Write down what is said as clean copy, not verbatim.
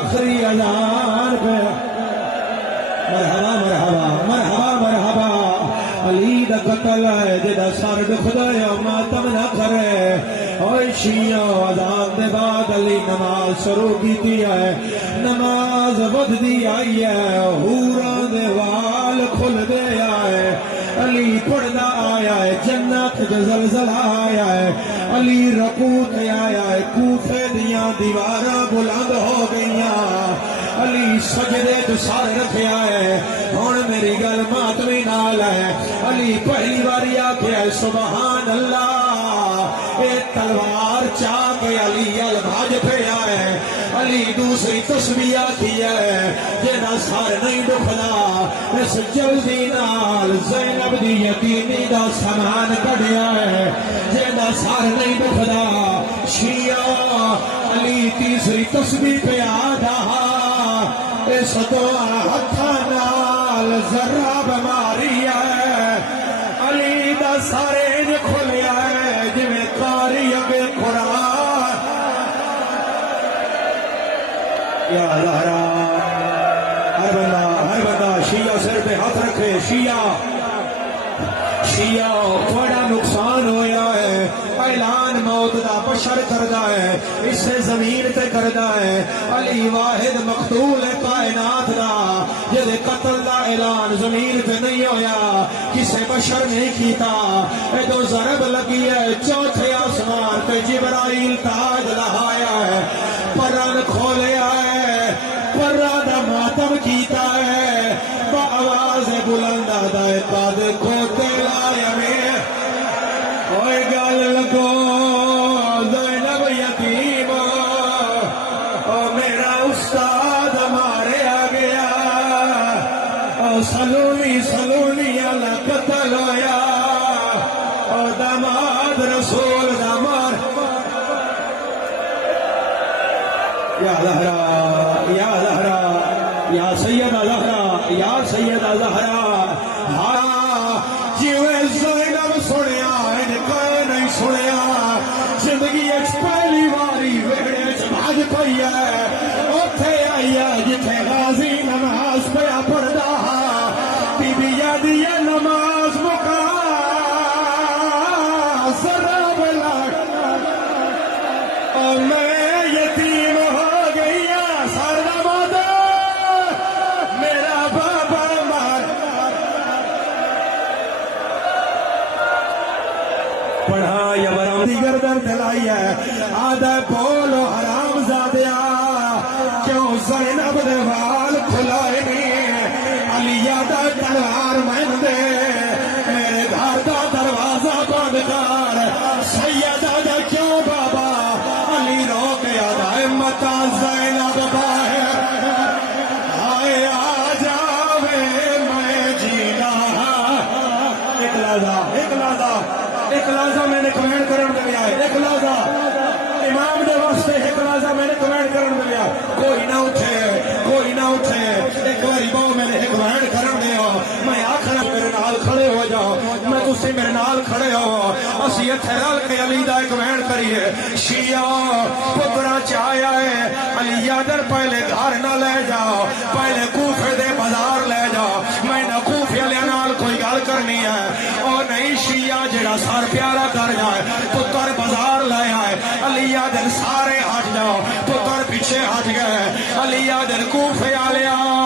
آخری اذان پہ مرحبا مرحبا مرحبا مرحبا علی دا قتل ہے جدا سر دکھدے ماتم نہ کرے اوے شیعہ اذان دے بعد علی نماز شروع کی ہے نماز ود دی آئی ہے حوراں دے وال کھل دے آئے علی پڑھنا آیا ہے جنت کا زلزلہ آیا ہے علی رکوع تے آیا ہے کوفے دیاں دیواراں بلند ہو گئیاں علی سجدے تو سارے رکھیا ہے ہن میری گل ماتمی نال ہے علی پہلی باری آکھیا ہے سبحان اللہ اے تلوار چاک علی البھاج پہ آئے علی دوسری تسبیح آکھی ہے جنا سار نہیں دکھدا اس جلدی نال زینب دی یتیمی دا سامان کڑیا ہے جنا سار نہیں دکھدا شیعہ علی تیسری تسبیح پہ آدھا اس دعا ہتھاں نال ذرہ بیماری ہے علی دا سارے کھلیا ہے جویں قاری اگے قرآن یا زہرا ہر بندہ شیعہ سر پہ ہاتھ رکھے شیعہ بڑا نقصان ہویا ہے اعلان موت دا بشر کردہ ہے اس سے زمین تے کردہ ہے علی واحد مقتول کائنات دا جدے قتل دا اعلان زمین پہ نہیں ہویا کسے بشر نہیں کیتا اے دو ضرب لگی ہے چوتھے آسمان پہ جبرائیل تاج لہایا ہے پران کھولیا ہے پران دا ماتم کیتا ہے با آواز بلندہ دائے قاد کو تلایا میں اوے گال لگو زینب یتیم او میرا استاد مارے آگیا او سلونی اللہ قتل ہویا او داماد رسول دامار یا زہرا یا زہرا یا سیدہ زہرا یا سیدہ زہرا جیوے زینب سنیا انکار نہیں سنیا زندگی اچ پہلی واری ویڑے اچ بھاج پئی ہے اوتھے آئی ہے جتھے غازی نماز پیا پڑھدا بی بی یادی نماز مکا ذرا بلا اور میں یتیم ہو گئی سارا مادہ میرا بابا مار پڑھا یا برام دیگر در دلائی ہے آدھا بولو حرام زادیا کیوں زینب دے وال کھلائے نہیں علی یادہ تلوار مہن دے میرے گھر دا دروازہ بند کر سیدہ دا کیوں بابا علی رو کے یادہ متا زینب باہر آئے آ جاوے میں جینا ایک لازہ میں نے کمینٹ کرن دے لیا ایک لازہ امام دے واسطے ایک لازہ میں نے کمینٹ کرن دے لیا کوئی نہ اٹھے ایک باری باؤ میں نے ایک کمینٹ کرن دے میں آخر میرے نال کھڑے ہو جاؤ میں تسی میرے نال کھڑے ہو اسی اتھے رل کے علی دا کمینٹ کریے شیعہ پترا چاہیا ہے علی یادر پہلے گھر نہ لے جاؤ پہلے کوفے دے بازار لے جاؤ میں نہ کوفے لے نال کوئی گل کرنی ہے اور نہیں شیعہ جڑا سار پیارا کر جائے پتر بازار لے آئے علی یادر سارے ہٹ جاؤ پتر پیچھے ہٹ گئے علی یادر کوفے آلے آؤ